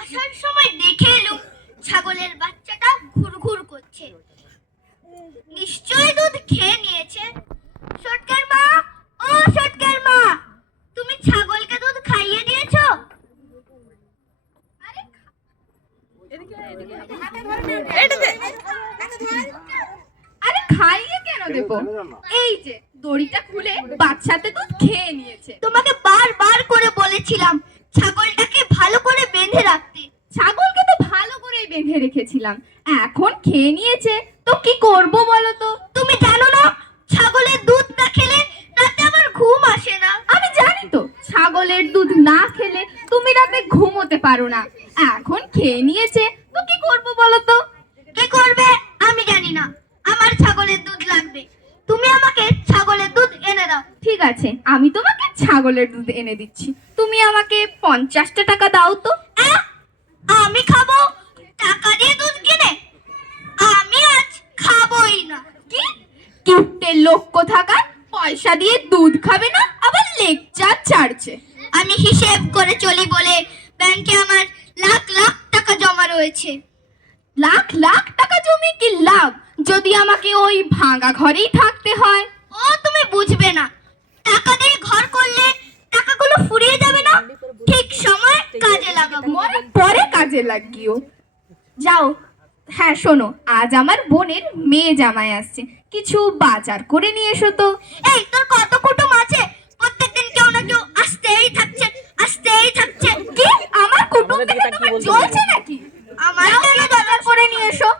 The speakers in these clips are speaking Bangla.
আসার সময় দেখে এলুম ছাগলের বাচ্চাটা ঘুরঘুর করছে, নিশ্চয়ই দুধ খেয়ে নিয়েছে। সটকার মা, ও সটকার মা, তুমি ছাগলকে দুধ খাইয়ে দিয়েছো? আরে খাইয়ে কেন দেব, এই যে দড়িটা খুলে বাচ্চাতে দুধ খেয়ে নিয়েছে। তোমাকে বারবার করে বলেছিলাম ছাগলটাকে ভালো করে বেঁধে রাখতে। ছাগলকে তো ভালো করেই বেঁধে রেখেছিলাম, এখন খেয়ে নিয়েছে তো কি করব বলো তো? তুমি জানো না ছাগলের দুধ না খেলে রাতে আমার ঘুম আসে না? আমি জানি তো ছাগলের দুধ না খেলে তুমি রাতে ঘুমোতে পারো না, এখন খেয়ে নিয়েছে তো কি করব বলো তো? কি করবে আমি জানি না, আমার ছাগলের দুধ লাগবে। তুমি আমাকে ছাগলের দুধ এনে দাও। ঠিক আছে, আমি তোমাকে ছাগলের দুধ এনে দিচ্ছি, তুমি আমাকে 50টা টাকা দাও তো। আমি খাবো টাকা দিয়ে দুধ কিনে? আমি আজ খাবোই না। কি কিপটে লোক কোথাকার, পয়সা দিয়ে দুধ খাবে না আবার লেকচার ছাড়ছে। আমি হিসেব করে চলি বলে ব্যাংকে আমার লাখ লাখ টাকা জমা রয়েছে। লাখ লাখ টাকা জমি কি লাভ, যদি আমাকে ওই ভাঙা ঘরেই থাকতে হয়? ও তুমি বুঝবে না, টাকা দিয়ে ঘর করলে টাকাগুলো ফুরিয়ে যাবে না? ঠিক সময় কাজে লাগাবো। পরে কাজে লাগিও। যাও, হ্যাঁ শোনো, আজ আমার বোনের মেয়ে জামাই আসছে, কিছু বাজার করে নিয়ে এসো তো। এই তোর কত কুটুম আছে, প্রত্যেকদিন কেউ না কেউ আসতেই থাকছে আসতেই থাকছে। কি আমার কুটুম দেখে তোমার জ্বলছে নাকি? আমার কেন বাজার করে নিয়ে এসো।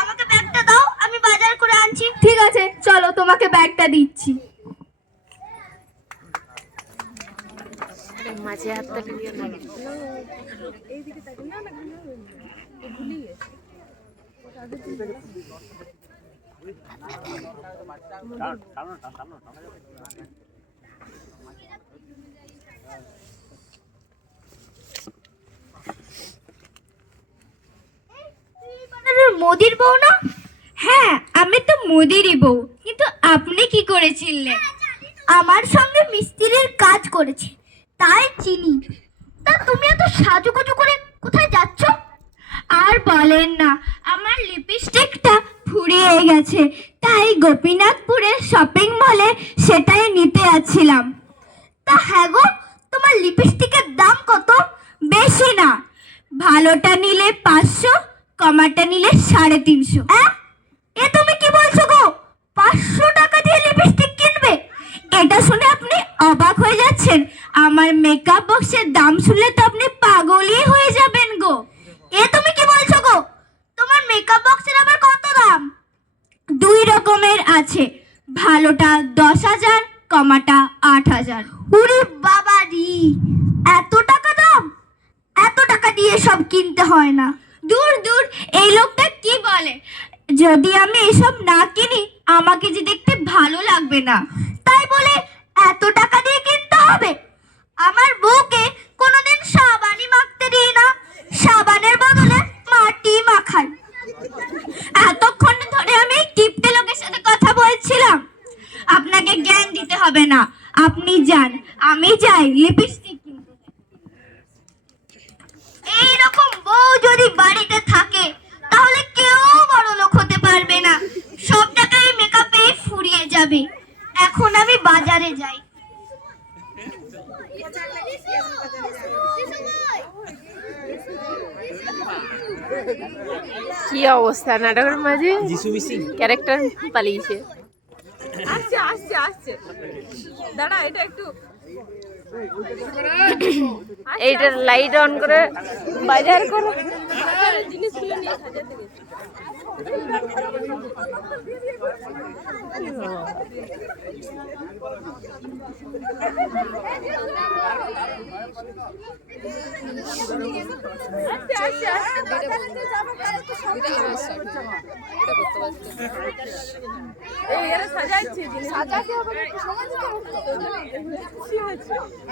আমাকে ব্যাগটা দাও, আমি বাজার করে আনছি। ঠিক আছে চলো, তোমাকে ব্যাগটা দিচ্ছি। মাঝে হাতটা দিয়ে না মোদির বউ না? হ্যাঁ আমি তো মোদিরই বউ, কিন্তু আপনি কি করেছিলেন? আমার সঙ্গে মিস্ত্রির কাজ করেছে তাই চিনি। তা তুমি এত সাজুগুজু করে কোথায় যাচ্ছ? আর বলেন না, আমার লিপস্টিকটা ফুরিয়ে গেছে, তাই গোপীনাথপুরে শপিং মলে সেটাই নিতে যাচ্ছিলাম। তা হ্যাঁ গো, তোমার লিপস্টিকের দাম কত? বেশি না, ভালোটা নিলে 500, কমাটা নিলে 350। এ তুমি কি বলছো গো, 500 টাকা দিয়ে লিপস্টিক কিনবে? এটা শুনে আপনি অবাক হয়ে যাচ্ছেন, আমার মেকআপ বক্সের দাম শুনলে তো আপনি পাগলই হয়ে যাবেন গো। এ তুমি কি বলছো গো, তোমার মেকআপ বক্সের আবার কত দাম? 2 রকমের আছে, ভালোটা 10,000, কমাটা 8,000। ওরে বাবা রে, এত টাকা দাম? এত টাকা দিয়ে সব কিনতে হয় না। দূর দূর, এই লোকটা কি বলে, যদি আমি এসব না কিনি আমাকে যে দেখতে ভালো লাগবে না, তাই বলে এত টাকা দিয়ে কিনতে হবে? আমার বউকে কোনোদিন সাবানই মাখতে দিই না, সাবানের বদলে মাটি মাখাই। এতক্ষণ ধরে আমি কিপটে লোকের সাথে কথা বলছিলাম, আপনাকে জ্ঞান দিতে হবে না, আপনি যান, আমি যাই লিপস্টিক কিনতে। এইরকম বউ যদি বাড়িতে থাকে তাহলে কেউ বড় লোক হতে পারবে না, সব টাকাই মেকআপে ফুরিয়ে যাবে। এখন আমি বাজারে যাই। কি অবস্থা নাটকের মাঝে ক্যারেক্টার পালিয়েছে। আসছে আসছে আসছে, দাঁড়া এটা একটু এইটার লাইট অন করে বাজার করো। জিনিসগুলো নিয়ে সাজাতে গেছে। এরা সাজাচ্ছে জিনিস, সাজাতে হবে,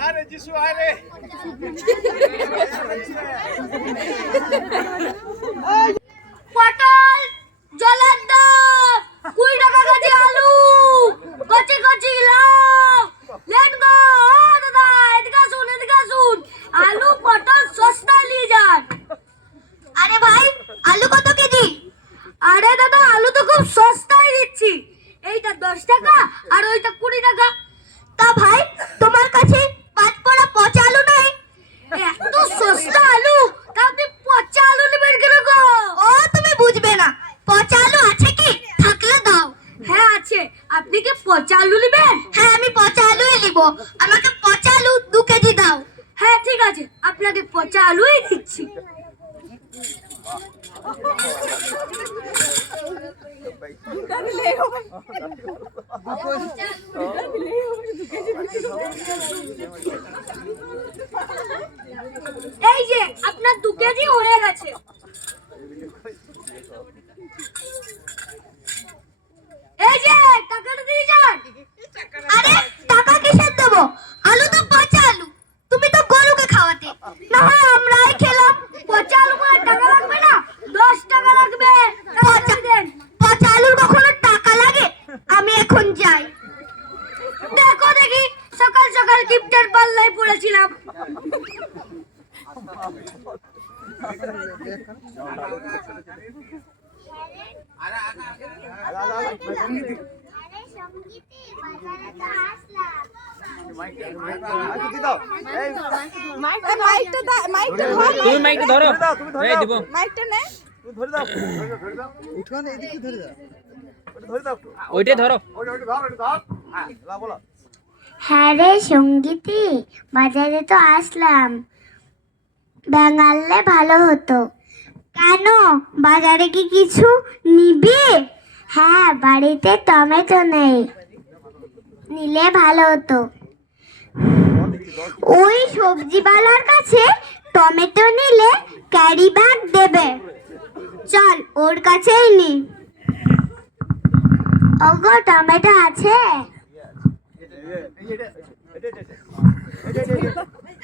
আরে যিশু আরে পটল জলের দাম 20 টাকা কেজি, আলু কচি কচি লাউ, লেট গো। দাদা এদিকে আসুন, এদিকে আসুন, আলু আরে দাদা, আলু তো খুব সস্তায় দিচ্ছি, এইটা 10 টাকা আর ওইটা 20 টাকা। তা ভাই, তোমার কাছে 5 কড়া পচা আলু নাই? এত সস্তা আলু, তা আপনি পচা আলু নেবেন কেন গো? ও তুমি বুঝবে না, পচা আলু আছে কি? থাকলে দাও। হ্যাঁ আছে, আপনি কি পচা আলু নেবেন? হ্যাঁ আমি পচা আলুই নিব, আমাকে পচা আলু 2 কেজি দাও। হ্যাঁ ঠিক আছে, আপনাকে পচা আলুই দিচ্ছি। এই যে আপনার 2 কেজি হয়ে গেছে। এই যে টাকাটা দিয়ে যান। আরে টাকা কিসের দেবো? আলু তো পচা আলু, তুমি তো গরুকে খাওয়াতে, না হয় আমরাই খেলাম। পচা আলু করে টাকা লাগবে না, 10 টাকা লাগবে। পচা আলুর কখনো টাকা লাগে? আমি এখন যাই। দেখো দেখি, সকাল সকাল গিফটের পাল্লায় পড়েছিলাম। তুমি মাইকটা ধরো, এই দিব মাইকটা নে। ধরে দাও, উঠোন এদিকে ধরে দাও, ধরে দাও, ওইটা ধরো। ওইটা ধর, হ্যাঁ বলো। হ্যাঁ রে সঙ্গীতি, বাজারে তো আসলাম, ব্যাঙ আনলে ভালো হতো। কেন, বাজারে কি কিছু নিবি? হ্যাঁ, বাড়িতে টমেটো নেই, নিলে ভালো হতো। ওই সবজিওয়ালার কাছে টমেটো নিলে ক্যারি ব্যাগ দেবে, চল ওর কাছেই নি। ওগো টমেটো আছে?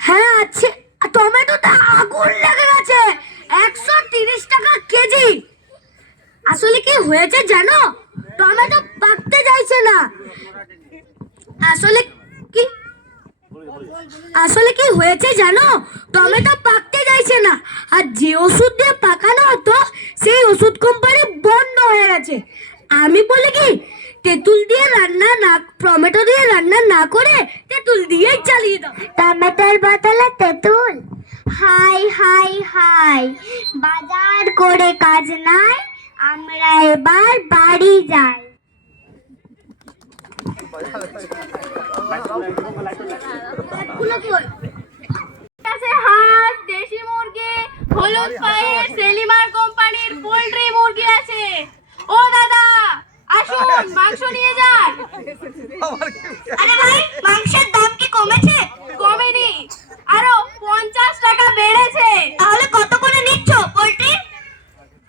হ্যাঁ আছে। টমেটোটা আগুন লেগে গেছে, 130 টাকা কেজি। আসলে কি হয়েছে জানো, টমেটো পাকতে চাইছে না। আসলে কি হয়েছে জানো, টমেটো পাকতে চাইছে না, আর যে ওষুধ দিয়ে পাকানো হতো সেই ওষুধ কোম্পানি বন্ধ হয়ে গেছে। আমি বলি কি, তেঁতুল দিয়ে রান্না না, টমেটো দিয়ে রান্না না করে তেঁতুল দিয়েই চালিয়ে দাও। টমেটোর বদলে তেঁতুল? হাই হাই হাই, বাজার করে কাজ নাই, আমরা এবার বাড়ি যাই। হাঁস, দেশি মুরগি, হলুদ পায়ের সেলিমার কোম্পানির পোল্ট্রি মুরগি আছে। ও দাদা আসুন, মাংস নিয়ে যান। আরে ভাই, মাংসের দাম কি কমেছে? কমেনি, আরো 50 টাকা বেড়েছে। তাহলে কত করে নিচ্ছ পোল্ট্রি?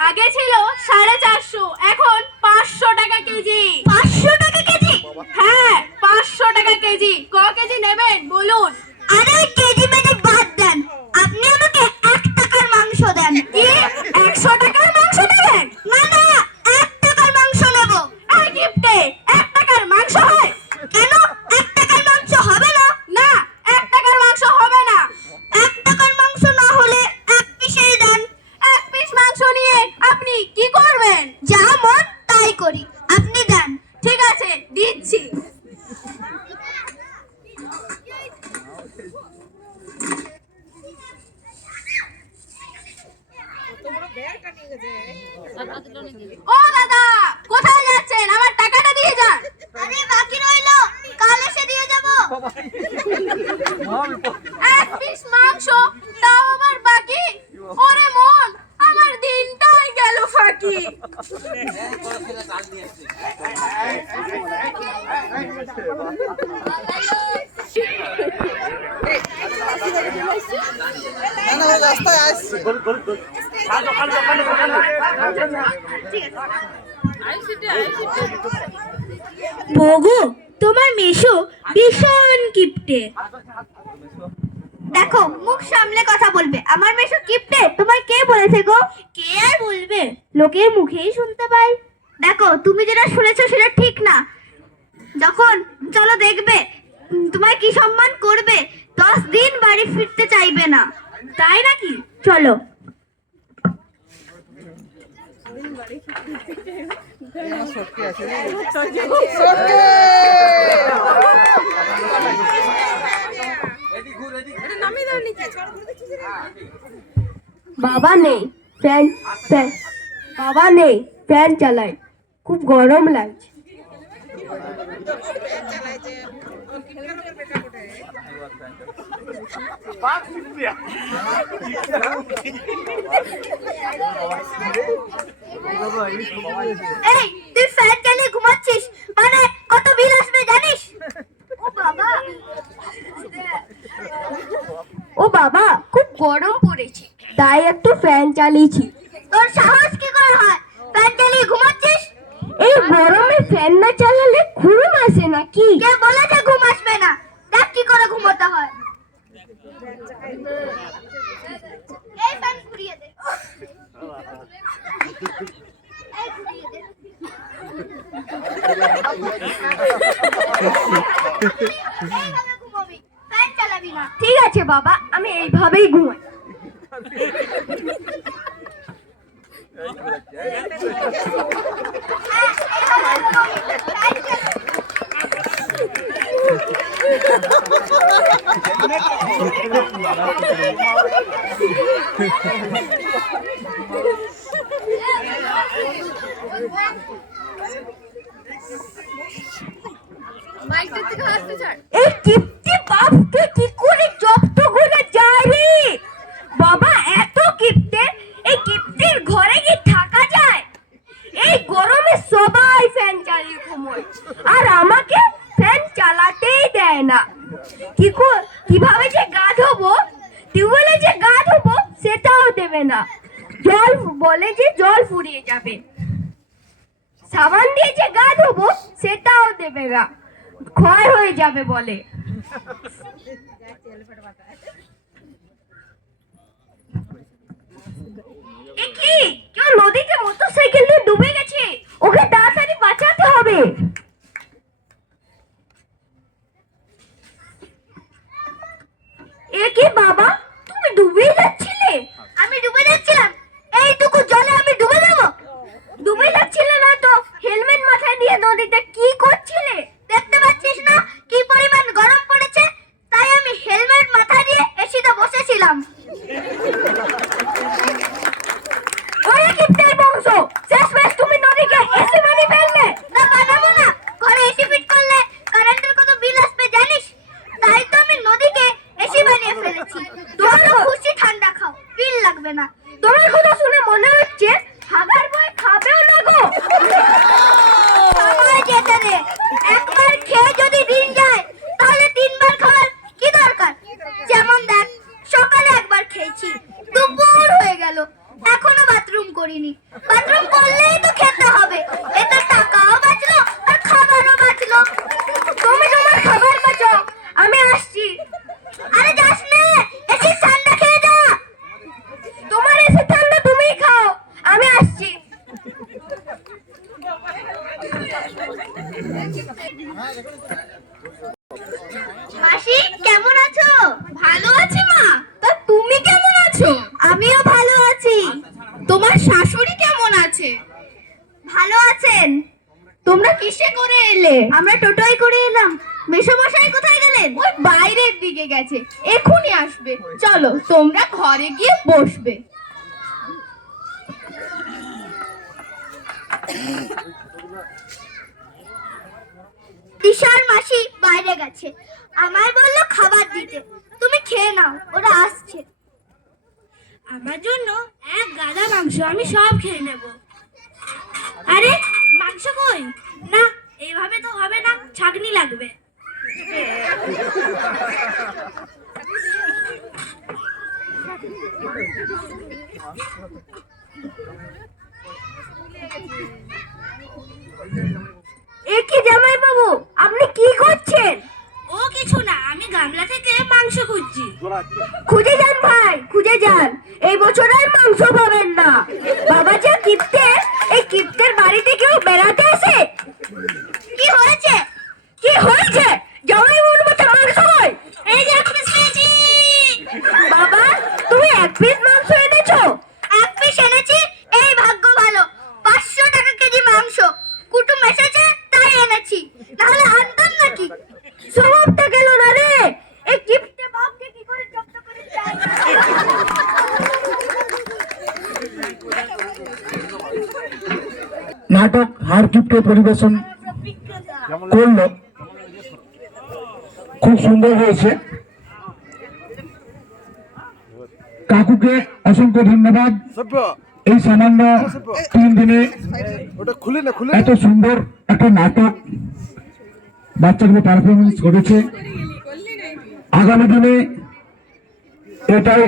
আগে ছিল 450, এখন 500 টাকা কেজি। 500 টাকা কেজি? হ্যাঁ 500 টাকা কেজি। ক কেজি নেবেন বলুন? আরে ওই কেজি মেজি বাদ দেন, আপনি আমাকে 1 টাকার মাংস দেন। কি 100 টাকার মাংস নেবেন? না না, 1 টাকার মাংস নেব। এই গিফটে 1 টাকার মাংস হয়? কেন 1 টাকার মাংস হবে না? না, 1 টাকার মাংস হবে না। 1 টাকার মাংস না হলে 1 পিসেই দেন। 1 পিস মাংস নিয়ে আপনি কি করবেন? যা মন তাই করি, আপনি দেন। ঠিক আছে, দিচ্ছি। ও দাদা, কোথায় যাচ্ছেন? আমার টাকাটা দিয়ে যান। আরে বাকি রইলো, কাল এসে দিয়ে যাব। 1 পিস মাংস, তাও আবার বাকি। ওরে মন, আমার দিনটাই গেল ফাঁকি। রাস্তায় আসছে। বগু, তোমার মেশো ভীষণ কিপটে। দেখো, মুখ সামলে কথা বলবে। আমার মেশো কিপটে তোমার কে বলেছে গো? কে আর বলবে, লোকের মুখেই শুনতে পাই। দেখো, তুমি যেটা শুনেছো সেটা ঠিক না। যখন চলো দেখবে তোমায় কি সম্মান করবে, 10 দিন বাড়ি ফিরতে চাইবে না। তাই নাকি? চলো। এই আমার সটকে আছে বাবা নেই ফ্যান ফ্যান বাবা নেই ফ্যান চালাই খুব গরম লাগছে। এই তুই ফ্যান চালিয়ে ঘুমাচ্ছিস মানে কত বিল আসবে জানিস? ও বাবা খুব গরম পড়েছে তাই একটু ফ্যান চালিয়েছি। তোর সাহস কি করে হয় ফ্যান চালিয়ে ঘুমাচ্ছিস? এই গরমে ফ্যান না চালালে ঘুম আসে নাকি? কে বলেছে ঘুম আসবে না? দেখ কি করে ঘুমোতে হয়। এই ফ্যান ঘুরিয়ে দে। এই ঘুরিয়ে দে। এইভাবে ঘুমাবি, ফ্যান চালাবি না। ঠিক আছে বাবা আমি এইভাবেই ঘুমাই। এই কিপ্টে বাপকে কি করে জব্দ করে যায় রে বাবা? এত কিপ্টে এই কিপ্টের ঘরে কি থাকা যায়? এই গরমে সবাই ফ্যান চালিয়ে ঘুমোয় আর আমাকে ফ্যান চালাতেই দেয় না। কিভাবে যে গা ধোবো, টিউবওয়েলে যে গা ধোবো সেটাও দেবে না। জল বলে যে জল ফুরিয়ে যাবে, সাবান দিয়ে যে গা ধোবো সেটাও দেবে না, ক্ষয় হয়ে যাবে বলে। কি কেউ নদীতে মোটরসাইকেল নিয়ে ডুবে গেছে, ওকে তাড়াতাড়ি বাঁচাতে হবে। এ কি বাবা তুমি ডুবে যাচ্ছিলে? আমি ডুবে যাচ্ছিলাম? এইটুকু জলে আমি ডুবে যাব? ডুবে যাচ্ছিলে না তো হেলমেট মাথায় দিয়ে নদীতে কি করছিলে? দেখতে পাচ্ছিস না কি পরিমাণ গরম পড়েছে, তাই আমি হেলমেট মাথায় দিয়ে এসিতে বসেছিলাম। ওরে কিপ্টের বংশ, শেষমেশ তুমি নদীকে এসি বানিয়ে ফেললে। না বানাবো না, ঘরে এসি ফিট করলে কারেন্টের কত বিল আসবে জানিস? তাই তো আমি নদীকে এসি বানিয়ে ফেলেছি। তোমরা খুশি ঠান্ডা খাও, বিল লাগবে না। তোমার কথা শুনে মনে হচ্ছে হাগার বই খাবেও না গো। সময় যেতে দে, একবার খেয়ে যদি দিন যায় তাহলে তিনবার খাওয়ার কি দরকার? যেমন দেখ সকালে একবার খেয়েছি, দুপুর হয়ে গেল, এখনো বাথরুম করিনি। বাথরুম করলেই তো খেতে হবে, এতে টাকাও বাঁচলো আর খাবারও বাঁচলো। তুমি তোমার খাবার বাঁচাও, আমি আসছি। আরে যাস না, এসে ঠান্ডা খেয়ে যা। তোমার এসে ঠান্ডা তুমিই খাও, আমি আসছি। মাসি কেমন আছো? ভালো আছি মা, তা তুমি কেমন আছো? আমিও ভালো আছি। তোমার শাশুড়ি কেমন আছে? ভালো আছেন। তোমরা কিসে করে এলে? আমরা টোটোয় করে এলাম। মেসোমশাই কোথায় গেলেন? ওই বাইরের দিকে গেছে, এখনই আসবে। চলো তোমরা ঘরে গিয়ে বসবে। দিশার মাসি বাইরে গেছে, আমায় বললো খাবার দিতে। তুমি খেয়ে নাও, ওরা আসছে। আমার জন্য এক গাদা মাংস, আমি সব খেয়ে নেব। আরে মাংস কই? না এইভাবে তো হবে না, ছাগনি লাগবে। এ কি জামাই বাবু, আপনি কি করছেন? ও কিছু না, আমি গামলা থেকে মাংস খুঁজছি। খুঁজে যান ভাই, খুঁজে যান, এই বছর আর মাংস পাবেন না। বাবা যা কিপ্টে, এই কিপ্টের বাড়িতে কেউ বেড়াতে আসে? কি হয়েছে? কি হয়েছে? জামাই বাবুর মতো মাংস কই? এই যে এক পিস পেয়েছি। বাবা তুমি এক পিস মাংস এনেছো? এক পিস এনেছি, এই ভাগ্য ভালো। 500 স্বভাবটা গেল না রে। এই কিপটে বাপকে কি করে জব্দ করে চাই। নাটক হারকিপটে পরিবেশন করলো, খুব সুন্দর হয়েছে। কাকুকে অসংখ্য ধন্যবাদ। সভ্য এই সামান্য 3 দিনে ওটা খুলে না, খুলে এত সুন্দর একটা নাটক বাচ্চাগুলো পারফরমেন্স করেছে। আগামী দিনে এটাই